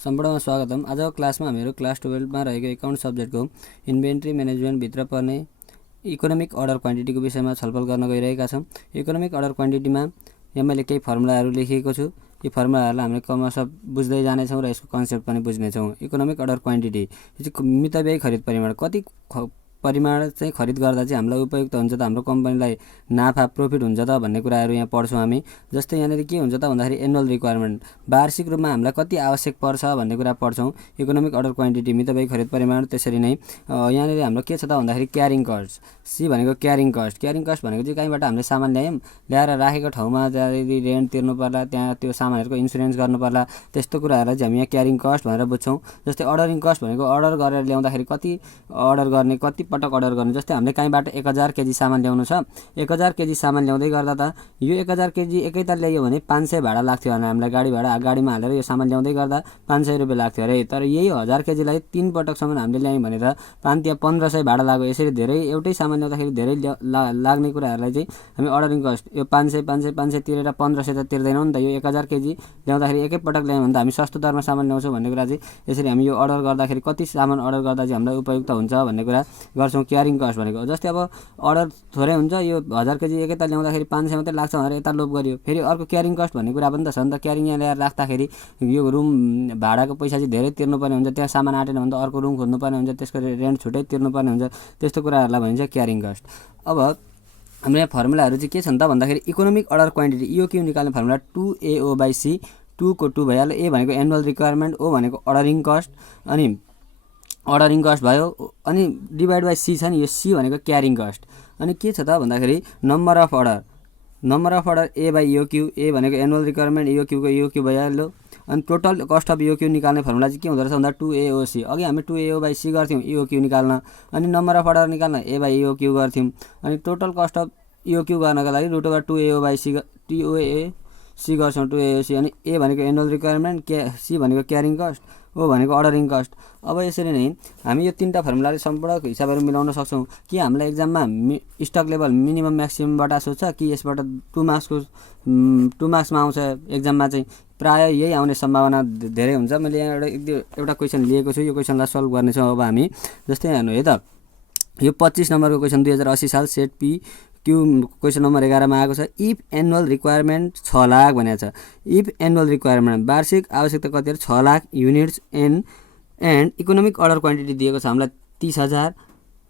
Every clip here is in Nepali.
सम्पूर्णमा स्वागतम। आजको क्लासमा हामीहरू क्लास 12 मा रहेको एकाउन्ट सब्जेक्टको इन्भेन्ट्री म्यानेजमेन्ट भित्र पर्ने इकोनोमिक अर्डर क्वान्टिटीको विषयमा छलफल गर्न गइरहेका छौं। इकोनोमिक अर्डर क्वान्टिटीमा यहाँ मैले केही फर्मुलाहरू लेखेको छु। यी फर्मुलाहरूलाई हामीले क्रमशः बुझ्दै जानेछौँ र यसको कन्सेप्ट पनि बुझ्नेछौँ। इकोनोमिक अर्डर क्वान्टिटी यो चाहिँ मितव्ययी खरिद परिमाण, कति परिमाण चाहिँ खरिद गर्दा चाहिँ हामीलाई उपयुक्त हुन्छ त, हाम्रो कम्पनीलाई नाफा प्रॉफिट हुन्छ त भन्ने कुराहरू यहाँ पढ्छौँ हामी। जस्तै यहाँनिर के हुन्छ त भन्दाखेरि एनुअल रिक्वायरमेन्ट, वार्षिक रूपमा हामीलाई कति आवश्यक पर्छ भन्ने कुरा पढ्छौँ। इकोनोमिक अर्डर क्वान्टिटी मितव्ययी खरिद परिमाण। त्यसरी नै यहाँनिर हाम्रो के छ त भन्दाखेरि क्यारिङ कस्ट। सी भनेको क्यारिङ कस्ट। क्यारिङ कस्ट भनेको चाहिँ कहीँबाट हामीले सामान ल्याएर राखेको ठाउँमा त्यहाँदेखि रेन्ट तिर्नु पर्ला, त्यहाँ त्यो सामानहरूको इन्सुरेन्स गर्नु पर्ला, त्यस्तो कुराहरूलाई चाहिँ हामी यहाँ क्यारिङ कस्ट भनेर बुझ्छौँ। जस्तै अर्डरिङ कस्ट भनेको अर्डर गरेर ल्याउँदाखेरि कति अर्डर गर्ने, कति पटक अर्डर गर्ने। जस्तै हामीले कहीँबाट 1000 केजी सामान ल्याउनु छ, 1000 केजी सामान ल्याउँदै गर्दा त यो 1000 केजी एकैताल ल्यायो भने 500 भाडा लाग्थ्यो भने हामीलाई गाडी भाडा, गाडीमा हालेर यो सामान ल्याउँदै गर्दा 500 रुपियाँ लाग्थ्यो अरे। तर यही 1000 केजीलाई 3 पटकसम्म हामीले ल्यायौँ भने त 1500 भाडा लाग्यो। यसरी धेरै एउटै सामान ल्याउँदाखेरि धेरै लाग्ने कुराहरूलाई चाहिँ हामी अर्डरिङ कस्ट, यो 500 तिरेर 1500 त तिर्दैनौँ नि त। यो 1000 केजी ल्याउँदाखेरि एकै पटक ल्यायौँ भने त हामी सस्तो दरमा सामान ल्याउँछौँ भन्ने कुरा चाहिँ यसरी हामी यो अर्डर गर्दाखेरि कति सामान अर्डर गर्दा चाहिँ हामीलाई उपयुक्त हुन्छ भन्ने कुरा गर्छौँ क्यारिङ कस्ट भनेको। जस्तै अब अर्डर थोरै हुन्छ, यो 1000 केजी एकैताल ल्याउँदाखेरि 500 मात्रै लाग्छ भनेर यता लोभ गरियो। फेरि अर्को क्यारिङ कस्ट भन्ने कुरा पनि त छ नि त। क्यारिङ यहाँ ल्याएर राख्दाखेरि यो रुम भाडाको पैसा चाहिँ धेरै तिर्नुपर्ने हुन्छ, त्यहाँ सामान आँटेन भने त अर्को रुम खोज्नुपर्ने हुन्छ, त्यसको रेन्ट छुट्टै तिर्नुपर्ने हुन्छ। त्यस्तो कुराहरूलाई भनिन्छ क्यारिङ कस्ट। अब हाम्रो यहाँ फर्मुलाहरू चाहिँ के छन् त भन्दाखेरि इकोनोमिक अर्डर क्वान्टिटी इओक्यू निकाल्ने फर्मुला 2AO/C। 2 को 2 भइहाल्यो। ए भनेको एनुअल रिक्वायरमेन्ट, ओ भनेको अर्डरिङ कस्ट, अनि अर्डरिङ कस्ट भयो, अनि डिभाइड बाई सी छ नि, यो सी भनेको क्यारिङ कस्ट। अनि के छ त भन्दाखेरि नम्बर अफ अर्डर A/EOQ। ए भनेको एनुअल रिक्वायरमेन्ट, इओक्यूको इओक्यू भइहाल्यो। अनि टोटल कस्ट अफ इओक्यू निकाल्ने फर्मुला चाहिँ के हुँदो रहेछ भन्दा 2AOC। अघि हामी 2AO/C गर्थ्यौँ इओक्यू निकाल्न, अनि नम्बर अफ अर्डर निकाल्न A/EOQ गर्थ्यौँ, अनि टोटल कस्ट अफ इओक्यू गर्नका लागि √ 2AO/C गर्छौँ 2AOC। अनि ए भनेको एनुअल रिक्वायरमेन्ट, सी भनेको क्यारिङ कस्ट, ओ भनेको अर्डरिङ कस्ट। अब यसरी नै हामी यो तीनटा फर्मुलाले सम्पूर्णको हिसाबहरू मिलाउन सक्छौँ। कि हामीलाई एक्जाममा स्टक लेभल मिनिमम म्याक्सिममबाट सोध्छ कि यसबाट 2 मार्क्समा आउँछ एक्जाममा चाहिँ प्रायः यही आउने सम्भावना धेरै हुन्छ। मैले यहाँ एउटा क्वेसन लिएको छु, यो क्वेसनलाई सल्भ गर्नेछौँ अब हामी। जस्तै हेर्नु है त, यो 25 नम्बरको क्वेसन 2080 साल set P Q question number 11 मा आएको छ। इफ एनुअल रिक्वायरमेन्ट 6 लाख भनेको छ। इफ एनुअल रिक्वायरमेन्ट वार्षिक आवश्यकता कति 6 lakh units and economic order quantity दिएको छ हामीलाई 30,000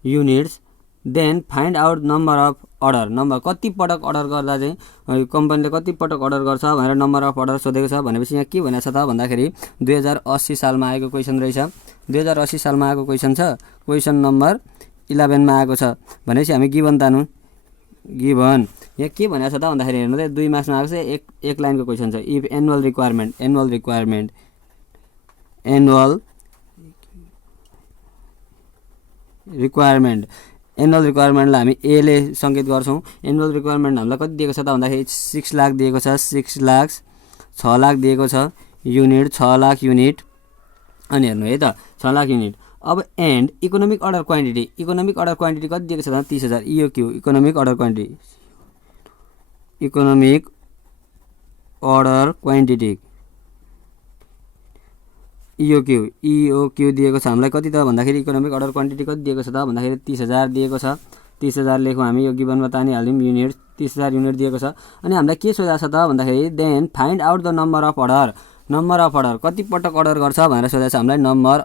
units, then find out number of order. Number कति पटक अर्डर गर्दा चाहिँ कम्पनीले कति पटक अर्डर गर्छ भनेर नम्बर अफ अर्डर सोधेको छ। भनेपछि यहाँ के भनेको छ त भन्दाखेरि 2080 सालमा आएको क्वेसन रहेछ। 2080 सालमा आएको क्वेसन छ, क्वेसन नम्बर 11 मा आएको छ। भनेपछि हामी गिभन तानौँ। गिभन यहाँ के भनेको छ त भन्दाखेरि हेर्नु त 2 मार्क्समा आएको छ, एक लाइनको क्वेसन छ। इफ एनुअल रिक्वायरमेन्टलाई हामी एले सङ्केत गर्छौँ। एनुअल रिक्वायरमेन्ट हामीलाई कति दिएको छ त भन्दाखेरि 6 लाख दिएको छ। 6 लाख दिएको छ युनिट, 6 लाख युनिट। अनि हेर्नु है त 6 लाख युनिट। अब एन्ड इकोनोमिक अर्डर क्वान्टिटी कति दिएको छ त 30,000 इओक्यू। इकोनोमिक अर्डर क्वान्टिटी इओक्यू दिएको छ हामीलाई कति त भन्दाखेरि इकोनोमिक अर्डर क्वान्टिटी कति दिएको छ त भन्दाखेरि 30,000 दिएको छ। 30,000 लेखौँ हामी, यो गिभनमा तानिहाल्यौँ युनिट, 30,000 युनिट दिएको छ। अनि हामीलाई के सोधेको छ त भन्दाखेरि then find out the number of order कति पटक अर्डर गर्छ भनेर सोधेको छ हामीलाई। नम्बर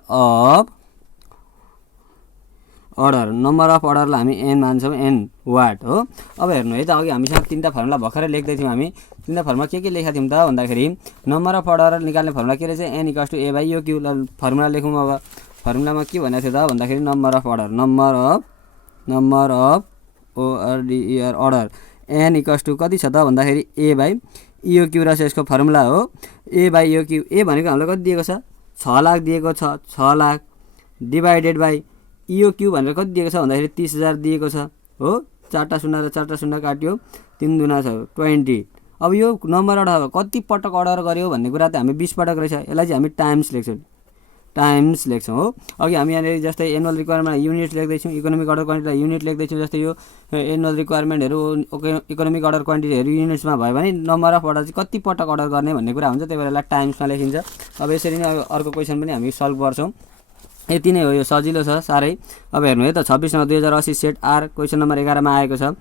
अफ अर्डरलाई हामी एन मान्छौँ, एन वाट हो। अब हेर्नु है त, अघि हामीसँग 3टा फर्मुला भर्खरै लेख्दै थियौँ हामी। 3टा फर्मुला के लेखेका थियौँ त भन्दाखेरि नम्बर अफ अर्डर निकाल्ने फर्मुला के रहेछ, N = A/EOQ। फर्मुला लेखौँ। अब फर्मुलामा के भनेको थियो त भन्दाखेरि नम्बर अफ अर्डर N = कति छ त भन्दाखेरि A/EOQ रहेछ यसको फर्मुला हो। A/EOQ। ए भनेको हामीलाई कति दिएको छ 6 लाख दिएको छ। 6 लाख डिभाइडेड बाई इओक्यू भनेर कति दिएको छ भन्दाखेरि 30,000 दिएको छ हो। 4टा शून्य र 4टा शून्य काट्यो, 3 दुना छ 20। अब यो नम्बर अर्डर कति पटक अर्डर गर्यो भन्ने कुरा त हामी 20 पटक रहेछ। यसलाई चाहिँ हामी टाइम्स लेख्छौँ। टाइम्स लेख्छौँ हो। अघि हामी यहाँनिर जस्तै एनुअल रिक्वायरमेन्ट युनिट लेख्दैछौँ, इकोनोमिक अर्डर क्वान्टिटीलाई युनिट लेख्दैछौँ। जस्तै यो एनुअल रिक्वायरमेन्टहरू इकोनोमिक अर्डर क्वान्टिटीहरू युनिट्समा भयो भने नम्बर अफ अर्डर चाहिँ कति पटक अर्डर गर्ने भन्ने कुरा हुन्छ, त्यही भएर यसलाई टाइम्समा लेखिन्छ। अब यसरी नै अर्को क्वेसन पनि हामी सल्भ गर्छौँ। यति नै हो, यो सजिलो छ साह्रै। अब हेर्नु है त 26 number 2080 set R question number 11 मा आएको छ।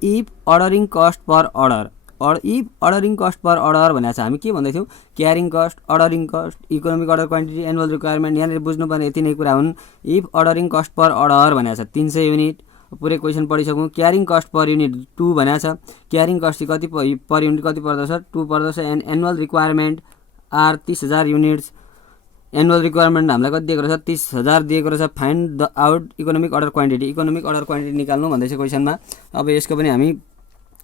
If ordering cost per order if ordering cost per order भनेको छ, हामी के भन्दैथ्यौँ carrying cost, ordering cost, economic order quantity, annual requirement. यहाँनिर बुझ्नुपर्ने यति नै कुरा हुन्। If ordering cost per order भनेको छ 300 युनिट, पुरै क्वेसन पढिसक्यौँ। क्यारिङ कस्ट पर युनिट 2 भनेको छ, क्यारिङ कस्ट चाहिँ कति पर युनिट कति पर्दछ 2 पर्दछ। And annual requirement are 30,000 units. Annual requirement हामीलाई कति दिएको रहेछ 30,000 दिएको रहेछ। Find the out economic order quantity, economic order quantity निकाल्नु भन्दैछ क्वेसनमा। अब यसको पनि हामी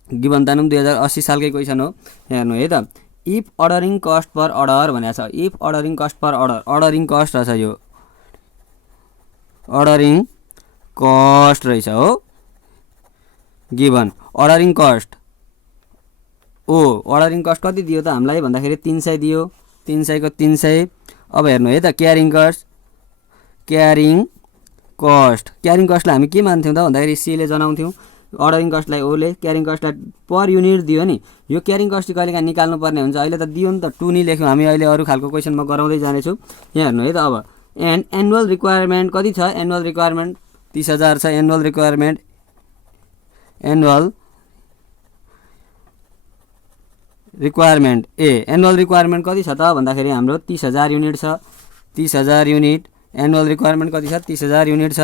गिभन तानौँ 2080 सालकै क्वेसन हो। हेर्नु है त, if ordering cost per order भनेको छ। If ordering cost per order, ordering cost रहेछ यो, अर्डरिङ कस्ट रहेछ हो। Given ordering cost ordering cost कति दियो त हामीलाई भन्दाखेरि 300 दियो, 300 को 300। अब हेर्नु है त क्यारिङ कस्ट, क्यारिङ कस्टलाई हामी के मान्थ्यौँ त भन्दाखेरि सीले जनाउँथ्यौँ, अर्डरिङ कस्टलाई ओले, क्यारिङ कस्टलाई पर युनिट दियो नि। यो क्यारिङ कस्ट कहिलेकाहीँ निकाल्नु पर्ने हुन्छ। अहिले त दियो नि त 2 नि लेख्यौँ हामी। अहिले अरू खालको क्वेसनमा गराउँदै जानेछु। यहाँ हेर्नु है त। अब एन्ड एनुअल रिक्वायरमेन्ट कति छ, एनुअल रिक्वायरमेन्ट 30,000 छ। एनुअल रिक्वायरमेन्ट एनुअल रिक्वायरमेन्ट कति छ त भन्दाखेरि हाम्रो 30,000 युनिट छ। 30,000 युनिट एनुअल रिक्वायरमेन्ट कति छ 30,000 युनिट छ।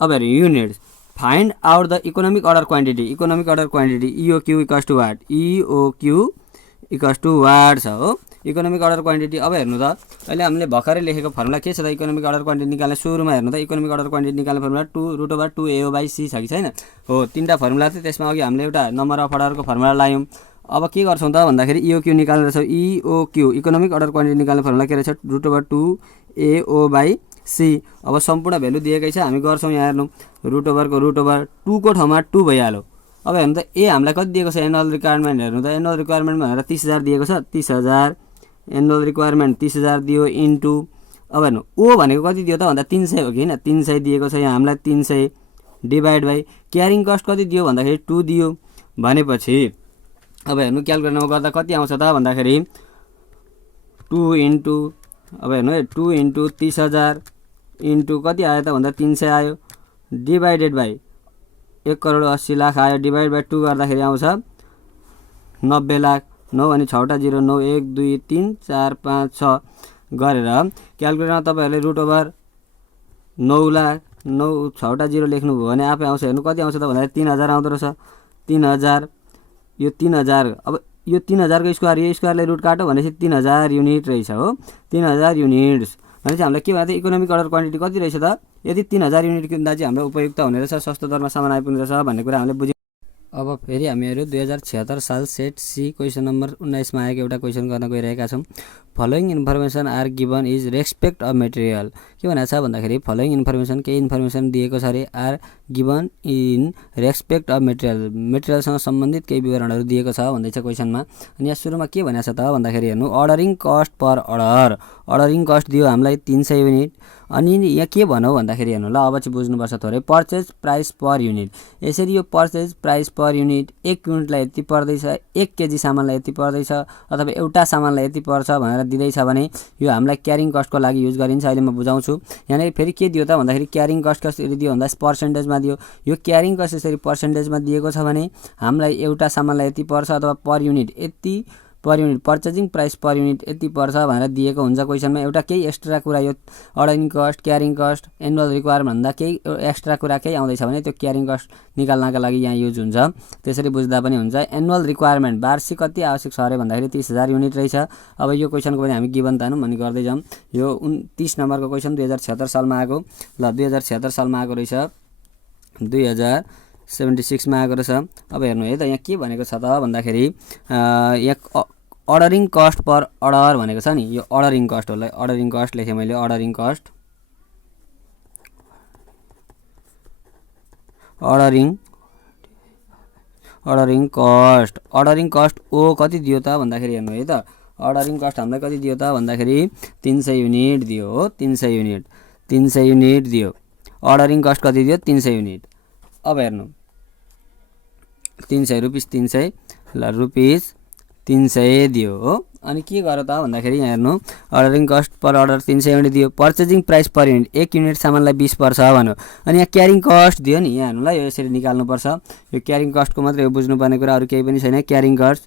अब हेर्नु units, find out the economic order quantity, economic order quantity EOQ equals to what, EOQ equals to what छ हो इकोनोमिक अर्डर क्वान्टिटी। अब हेर्नु त अहिले हामीले भर्खरै लेखेको फर्मुला के छ त इकोनोमिक अर्डर क्वान्टिटी निकाल्ने। सुरुमा हेर्नु त इकोनोमिक अर्डर क्वान्टिटी निकाल्ने फर्मुला 2√2AO/C छ कि छैन हो। 3टा फर्मुला थियो, त्यसमा अघि हामीले एउटा नम्बर अफ अर्डरको फर्मुला लायौँ। अब के गर्छौँ त भन्दाखेरि इओक्यू निकाल्ने रहेछ। इओक्यू इकोनोमिक अर्डर क्वान्टिटी निकाल्ने फर्मुला के रहेछ √2AO/C। अब सम्पूर्ण भ्यालु दिएकै छ, हामी गर्छौँ यहाँ हेर्नु √2 को ठाउँमा 2 भइहाल्यो। अब हेर्नु त ए हामीलाई कति दिएको छ एनुअल रिक्वायरमेन्ट। हेर्नु त एनुअल रिक्वायरमेन्ट भनेर 30,000 दिएको छ, 30,000 एनुअल रिक्वायरमेन्ट 30,000 दियो इन्टु। अब हेर्नु ओ भनेको कति दियो त भन्दा 300 हो कि होइन, 300 दिएको छ यहाँ हामीलाई। 300 डिभाइड बाई क्यारिङ कस्ट कति दियो भन्दाखेरि 2 दियो भनेपछि अब हेर्नु क्यालकुलेटरमा गर्दा कति आउँछ त भन्दाखेरि 2 इन्टु, अब हेर्नु है 2 इन्टु 30,000 इन्टु कति आयो त भन्दा 300 आयो, डिभाइडेड बाई 1,80,00,000 आयो, डिभाइड बाई 2 गर्दाखेरि आउँछ 90 लाख। 9 अनि 6 0 9 1 2 3 4 5 6 गरेर क्यालकुलेटरमा तपाईँहरूले √9 लाख 9 6 0 लेख्नुभयो भने आफै आउँछ। हेर्नु कति आउँछ त भन्दाखेरि 3,000 आउँदो रहेछ। 3,000 यो 3,000, अब यो 3,000 को स्क्वायर, यो स्क्वायरले रुट काट्यो भनेपछि 3,000 युनिट रहेछ हो। 3,000 युनिट्स भनेपछि हामीलाई के भयो त इकोनोमिक अर्डर क्वान्टिटी कति रहेछ त। यदि 3,000 युनिट किन्दा चाहिँ हाम्रो उपयुक्त हुने रहेछ, सस्तो दरमा सामान आइपुग्ने रहेछ भन्ने कुरा हामीले बुझ्यौँ। अब फेरि हामीहरू 2076 साल सेट सी क्वेसन नम्बर 19 मा आएको एउटा क्वेसन गर्न गइरहेका छौँ। Following information are given is respect of material. के भनेको छ भन्दाखेरि फलोइङ इन्फर्मेसन, केही इन्फर्मेसन दिएको छ अरे, are given in respect of material, मेटेरियलसँग सम्बन्धित केही विवरणहरू दिएको छ भन्दैछ क्वेसनमा। अनि यहाँ सुरुमा के भनेको छ त भन्दाखेरि हेर्नु ordering cost per order, ordering cost दियो हामीलाई 300 युनिट। अनि यहाँ के भनौँ भन्दाखेरि हेर्नु ल अब चाहिँ बुझ्नुपर्छ थोरै, पर्चेज प्राइस पर युनिट। यसरी यो पर्चेज प्राइस पर युनिट 1 युनिटलाई यति पर्दैछ, 1 केजी सामानलाई यति पर्दैछ, अथवा एउटा सामानलाई यति पर्छ भनेर दिँदैछ भने यो हामीलाई क्यारिङ कस्टको लागि युज गरिन्छ। अहिले म बुझाउँछु। यहाँनिर फेरि के दियो त भन्दाखेरि क्यारिङ कस्ट कसरी दियो भन्दा पर्सेन्टेजमा दियो। यो क्यारिङ कस्ट यसरी पर्सेन्टेजमा दिएको छ भने हामीलाई एउटा सामानलाई यति पर्छ, अथवा पर युनिट यति, per unit purchasing price per unit यति पर्छ भनेर दिएको हुन्छ क्वेसनमा। एउटा केही एक्स्ट्रा कुरा यो ordering cost, carrying cost, annual requirement भन्दा केही एक्स्ट्रा कुरा केही आउँदैछ भने त्यो क्यारिङ कस्ट निकाल्नका लागि यहाँ युज हुन्छ। त्यसरी बुझ्दा पनि हुन्छ। एनुअल रिक्वायरमेन्ट वार्षिक कति आवश्यक छ अरे भन्दाखेरि 30,000 युनिट रहेछ। अब यो क्वेसनको पनि हामी गिभन तानौँ भन्ने गर्दै जाउँ। यो 29 नम्बरको क्वेसन 2076 सालमा आएको। ल 2076 सालमा आएको रहेछ, 2076 मा आएको रहेछ। अब हेर्नु है त यहाँ के भनेको छ त भन्दाखेरि यहाँ अर्डरिङ कस्ट पर अर्डर भनेको छ नि, यो अर्डरिङ कस्ट होला। अर्डरिङ कस्ट लेखेँ मैले, अर्डरिङ कस्ट, अर्डरिङ कस्ट ओ कति दियो त भन्दाखेरि हेर्नु है त अर्डरिङ कस्ट हामीलाई कति दियो त भन्दाखेरि 300 युनिट दियो हो 300 युनिट दियो अर्डरिङ कस्ट कति दियो 300 युनिट अब हेर्नु 300 रुपैयाँ 300 ल रुपैयाँ 300 दियो हो अनि के गर त भन्दाखेरि यहाँ हेर्नु ordering cost per order 300 unit दियो purchasing price per unit 1 unit सामानलाई 20 पर्छ भन्यो अनि यहाँ क्यारिङ कस्ट दियो नि यहाँ हेर्नुलाई यो यसरी निकाल्नु पर्छ यो क्यारिङ कस्टको मात्रै हो बुझ्नुपर्ने कुरा अरु केही पनि छैन carrying cost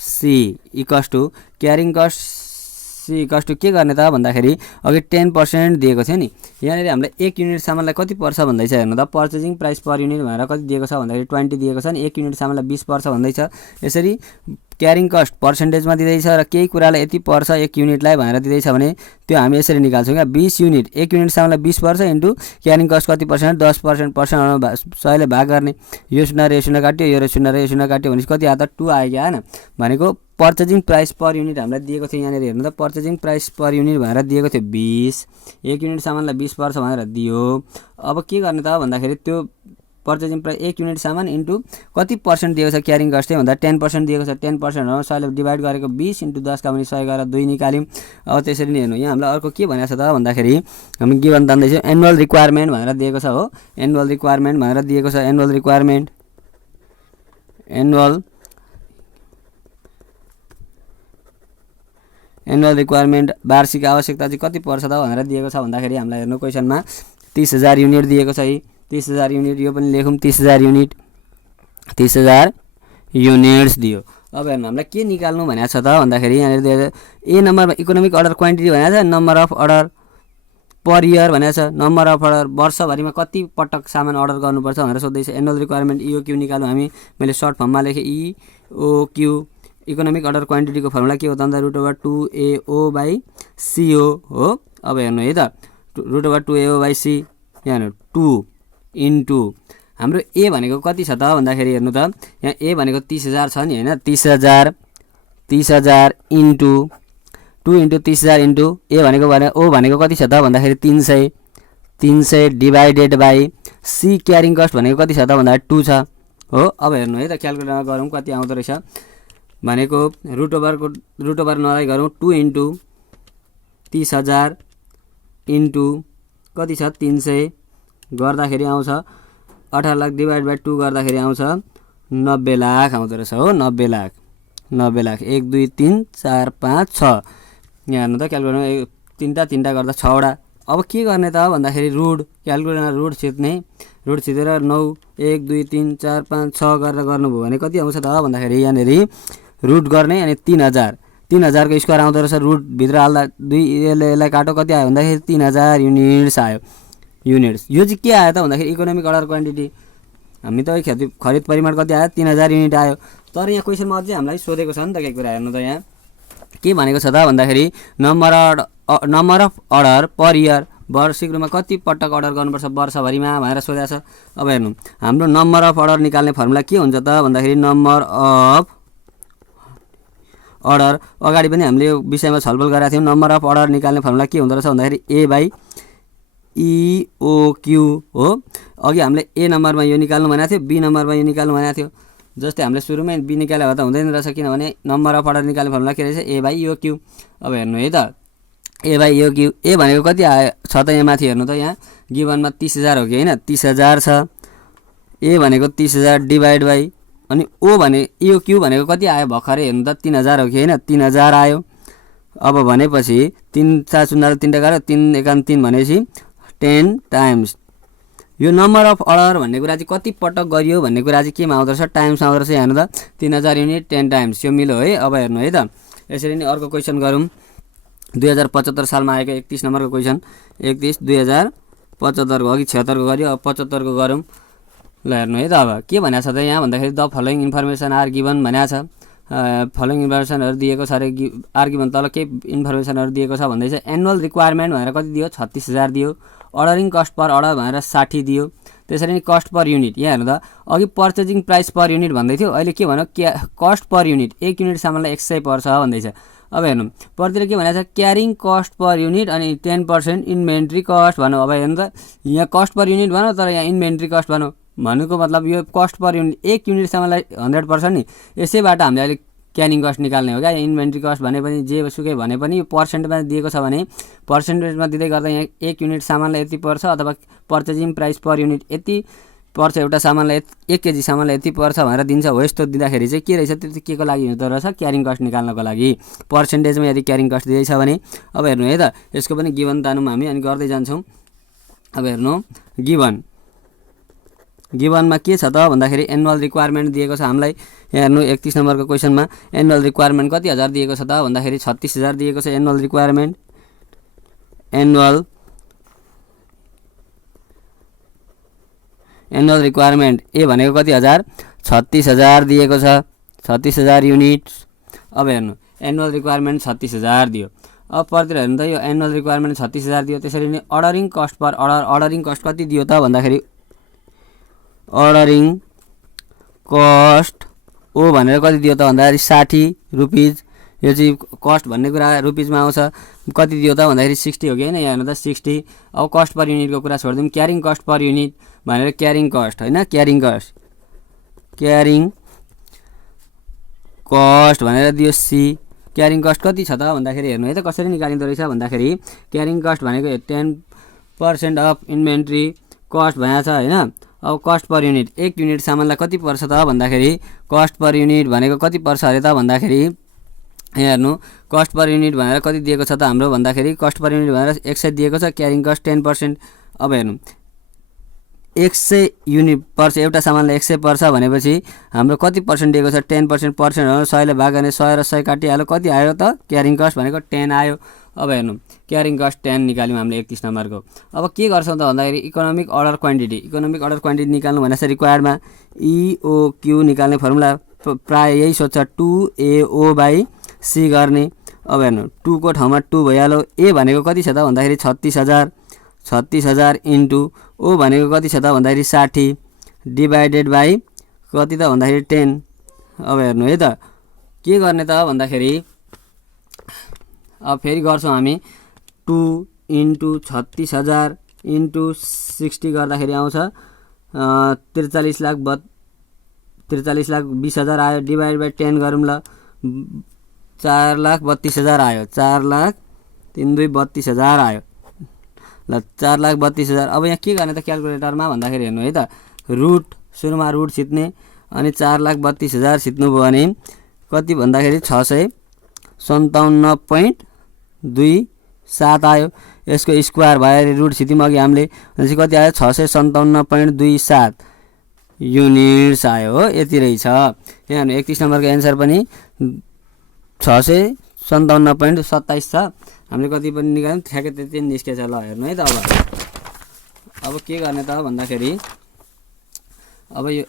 C equals to carrying cost C equals to के गर्ने त भन्दाखेरि अघि 10% दिएको थियो नि यहाँनिर हामीलाई 1 युनिट सामानलाई कति पर्छ भन्दैछ हेर्नु त पर्चेजिङ प्राइस पर युनिट भनेर कति दिएको छ भन्दाखेरि 20 दिएको छ नि 1 युनिट सामानलाई 20 पर्छ भन्दैछ यसरी क्यारिङ कस्ट पर्सेन्टेजमा दिँदैछ र केही कुरालाई यति पर्छ 1 युनिटलाई भनेर दिँदैछ भने त्यो हामी यसरी निकाल्छौँ क्या 20 युनिट 1 युनिट सामानलाई 20 पर्छ इन्टु क्यारिङ कस्ट कति पर्सेन्ट 10% 100 ले भाग गर्ने यो शून्य र यो शून्य काट्यो यो शून्य र यो शून्य काट्यो भनेपछि कति आयो त 2 आयो क्या हैन भनेको पर्चेजिङ प्राइस पर युनिट हामीलाई दिएको थियो यहाँनिर हेर्नु त पर्चेजिङ प्राइस पर युनिट भनेर दिएको थियो 20 1 युनिट सामानलाई 20 पर्छ भनेर दियो अब के गर्ने त भन्दाखेरि त्यो पर्चेजिङ प्राइस 1 युनिट सामान इन्टु कति पर्सेन्ट दिएको छ क्यारिङ कस्ट भन्दा 10% दिएको छ 10% हो 100 ले डिभाइड गरेको 20 इन्टु 10 का पनि 100 गरेर 2 निकाल्यौं अब त्यसरी नै हेर्नु यहाँ हामीलाई अर्को के भनेको छ त भन्दाखेरि हामी गिवन तान्दैछौँ एनुअल रिक्वायरमेन्ट भनेर दिएको छ हो एनुअल रिक्वायरमेन्ट भनेर दिएको छ एनुअल रिक्वायरमेन्ट वार्षिक आवश्यकता चाहिँ कति पर्छ त भनेर दिएको छ भन्दाखेरि हामीलाई हेर्नु क्वेशनमा 30000 युनिट दिएको छ है 30000 युनिट यो पनि लेखौँ 30000 युनिट्स दियो अब हेर्नु हामीलाई के निकाल्नु भनेको छ त भन्दाखेरि यहाँनिर ए नम्बरमा इकोनोमिक अर्डर क्वान्टिटी भनेको छ number of order per year भनेको छ नम्बर अफ अर्डर वर्षभरिमा कति पटक सामान अर्डर गर्नुपर्छ भनेर सोध्दैछ एनुअल रिक्वायरमेन्ट इओक्यू निकाल्नु हामी मैले सर्ट फर्ममा लेखेँ इओक्यू इकोनोमिक अर्डर क्वान्टिटी को फर्मुला के हो त √ 2AO/CO हो अब हेर्नु है त √ 2AO/C यहाँ 2 इन्टु हाम्रो ए भनेको कति छ त भन्दाखेरि हेर्नु त यहाँ ए भनेको 30000 छ नि हैन 30000 इन्टु 2 इन्टु 30000 इन्टु ए भनेको ओ भनेको कति छ त भन्दाखेरि 300 divided by C carrying cost भनेको कति छ त भन्दाखेरि 2 छ हो अब हेर्नु है त क्याल्कुलेटरमा गरौँ कति आउँदो रहेछ भनेको √ नलाई गरौँ 2 इन्टु 30000 इन्टु कति छ 300 गर्दाखेरि आउँछ 18 लाख डिभाइड बाइ 2 गर्दाखेरि आउँछ 90 लाख आउँदो रहेछ हो 90 लाख 1 2 3 4 5 6 यहाँ हेर्नु त क्याल्कुलेटरमा तीनटा गर्दा 6 वटा अब के गर्ने त भन्दाखेरि रुट क्याल्कुलेटरमा रुट छितेर 9 1 2 3 4 5 6 गरेर गर्नुभयो भने कति आउँछ त भन्दाखेरि यहाँनिर रुट गर्ने अनि 3000 को स्क्वायर आउँदो रहेछ रुट भित्र हाल्दा 2 यसलाई काटो कति आयो भन्दाखेरि 3000 युनिट्स आयो युनिट्स यो चाहिँ के आयो त भन्दाखेरि इकोनोमिक अर्डर क्वान्टिटी हामी त खरिद परिमाण कति आयो 3000 युनिट आयो तर यहाँ क्वेशनमा अझै हामीलाई सोधेको छ नि त के कुरा हेर्नु त यहाँ के भनेको छ त भन्दाखेरि number of order per year वार्षिक रूपमा कति पटक अर्डर गर्नुपर्छ वर्षभरिमा भनेर सोधेको छ अब हेर्नु हाम्रो नम्बर अफ अर्डर निकाल्ने फर्मुला के हुन्छ त भन्दाखेरि नम्बर अफ अर्डर अगाडि पनि हामीले यो विषयमा छलफल गरेका थियौँ नम्बर अफ अर्डर निकाल्ने फर्मुला के हुँदो रहेछ भन्दाखेरि A/EOQ हो अघि हामीले ए नम्बरमा यो निकाल्नु भनेको थियो बी नम्बरमा यो निकाल्नु भनेको थियो जस्तै हामीले सुरुमै बी निकाले भए त हुँदैन रहेछ किनभने नम्बर अफ अर्डर निकाल्ने फर्मुला के रहेछ A/EOQ अब हेर्नु है त A/EOQ ए भनेको कति आयो छ त यहाँ माथि हेर्नु त यहाँ गिभनमा 30000 हो कि हैन 30000 छ ए भनेको 30000 डिभाइड बाइ अनि ओ भने EOQ भनेको कति आयो भर्खरै हेर्नु त 3000 हो कि हैन 3000 आयो अब भनेपछि 3 4 0 3 गरे 3 1 3 भनेपछि 10 टाइम्स यो नम्बर अफ अर्डर भन्ने कुरा चाहिँ कति पटक गरियो भन्ने कुरा चाहिँ केमा आउँदो रहेछ टाइम्स आउँदो रहेछ हेर्नु त 3000 युनिट 10 टाइम्स यो मिल्यो है अब हेर्नु है त यसरी नै अर्को क्वेशन गरौँ 2075 सालमा आएको 31 नम्बरको क्वेशन 31 2075 को अघि 76 को गरियो अब 75 को गरौँ ल हेर्नु है त अब के भनेको छ त यहाँ भन्दाखेरि the following information are given भनेको छ फलोइङ इन्फर्मेसनहरु दिएको छ रे आर गिभन तल के इन्फर्मेसनहरु दिएको छ भन्दै छ एनुअल रिक्वायरमेन्ट भनेर कति दियो 36000 दियो अर्डरिङ कस्ट पर अर्डर भनेर 60 दियो त्यसरी नै कस्ट पर युनिट यहाँ हेर्नु त अघि पर्चेजिङ प्राइस पर युनिट भन्दै थियो अहिले के भन्यो कस्ट पर युनिट 1 युनिट सामानलाई 100 पर्छ भन्दै छ अब हेर्नु परतिर के भनेको छ क्यारिङ कस्ट पर युनिट अनि 10% इन्भेन्ट्री कस्ट भन्नु अब हेर्नु त यहाँ कस्ट पर युनिट भन्यो तर यहाँ इन्भेन्ट्री कस्ट भन्यो भन्नुको मतलब यो कस्ट पर युनिट 1 युनिट सामानलाई 100 पर्छ नि, यसैबाट हामीले अहिले क्यारिङ कस्ट निकाल्ने हो क्या। इन्भेन्ट्री कस्ट भने पनि जे सुकै भने पनि यो पर्सेन्टमा दिएको छ भने पर्सेन्टेजमा दिँदै गर्दा यहाँ 1 युनिट सामानलाई यति पर्छ अथवा पर्चेजिङ प्राइस पर युनिट यति पर्छ, एउटा सामानलाई 1 केजी सामानलाई यति पर्छ भनेर दिन्छ हो। यस्तो दिँदाखेरि चाहिँ के रहेछ, त्यो चाहिँ के को लागि हुँदो रहेछ, क्यारिङ कस्ट निकाल्नको लागि। पर्सेन्टेजमा यदि क्यारिङ कस्ट दिँदैछ भने अब हेर्नु है त, यसको पनि गिभन तानौँ हामी अनि गर्दै जान्छौँ। अब हेर्नु गिभनमा के छ त भन्दाखेरि एनुअल रिक्वायरमेन्ट दिएको छ हामीलाई। हेर्नु 31 नम्बरको क्वेसनमा एनुअल रिक्वायरमेन्ट कति हजार दिएको छ त भन्दाखेरि 36,000 दिएको छ एनुअल रिक्वायरमेन्ट। एनुअल रिक्वायरमेन्ट ए भनेको कति हजार, 36,000 दिएको छ, 36,000 युनिट्स। अब हेर्नु एनुअल रिक्वायरमेन्ट 36,000 दियो। अब परतिर हेर्नु त यो एनुअल रिक्वायरमेन्ट 36,000 दियो, त्यसरी नै अर्डरिङ कस्ट पर अर्डरिङ कस्ट कति दियो त भन्दाखेरि अर्डरिङ कस्ट ओ भनेर कति दियो त भन्दाखेरि 60 रुपिज। यो चाहिँ कस्ट भन्ने कुरा रुपिजमा आउँछ, कति दियो त भन्दाखेरि 60 हो कि होइन, यहाँ हेर्नु त 60। अब कस्ट पर युनिटको कुरा छोडिदिउँ, क्यारिङ कस्ट पर युनिट भनेर क्यारिङ कस्ट होइन, क्यारिङ कस्ट भनेर दियो सी। क्यारिङ कस्ट कति छ त भन्दाखेरि हेर्नु है त कसरी निकालिँदो रहेछ भन्दाखेरि क्यारिङ कस्ट भनेको 10% अफ इन्भेन्ट्री कस्ट भएछ होइन। अब कस्ट पर युनिट 1 युनिट सामानलाई कति पर्छ त भन्दाखेरि कस्ट पर युनिट भनेको कति पर्छ अरे त भन्दाखेरि हेर्नु कस्ट पर युनिट भनेर कति दिएको छ त हाम्रो भन्दाखेरि कस्ट पर युनिट भनेर 100 दिएको छ, क्यारिङ कस्ट 10%। अब हेर्नु 100 युनिट पर्छ, एउटा सामानलाई 100 पर्छ भनेपछि हाम्रो कति पर्सेन्ट दिएको छ 10%। पर्सेन्ट हो 100 ले भाग गर्ने 100 र 100 काटिहाल्यो, कति आयो त क्यारिङ कस्ट भनेको 10 आयो। अब हेर्नु क्यारिङ कस्ट 10 निकाल्यौँ हामीले 31 नम्बरको। अब के गर्छौँ त भन्दाखेरि इकोनोमिक अर्डर क्वान्टिटी निकाल्नु भनेको छ रिक्वायर्डमा EOQ निकाल्ने फर्मुला प्राय यही सोध्छ 2AO/C गर्ने। अब हेर्नु 2 को ठाउँमा 2 भइहाल्यो, ए भनेको कति छ त भन्दाखेरि 36,000 इन्टु ओ भनेको कति छ त भन्दाखेरि 60 डिभाइडेड बाई कति त भन्दाखेरि 10। अब हेर्नु है त के गर्ने त भन्दाखेरि अब फेरि गर्छौँ हामी 2 इन्टु 36,000 इन्टु 60 गर्दाखेरि आउँछ 43,20,000 आयो, डिभाइड बाई 10 गरौँ ल 4,32,000 आयो, 4,32,000 आयो ल 4,32,000। अब यहाँ के गर्ने त क्यालकुलेटरमा भन्दाखेरि हेर्नु है त रुट सुरुमा रुट छिट्ने अनि 4,32,000 छिट्नुभयो भने कति भन्दाखेरि 657.27 आयो। यसको स्क्वायर भएर रुट छिट्यौँ अघि हामीले, भनेपछि कति आयो 657.27 युनिट्स आयो हो। यति रहेछ यहाँ 31 नम्बरको एन्सर पनि 657.27 छ। हामीले कति पनि निकाल्यौँ ठ्याक्कै त्यति निस्केछ ल। हेर्नु है त अब के गर्ने त भन्दाखेरि अब यो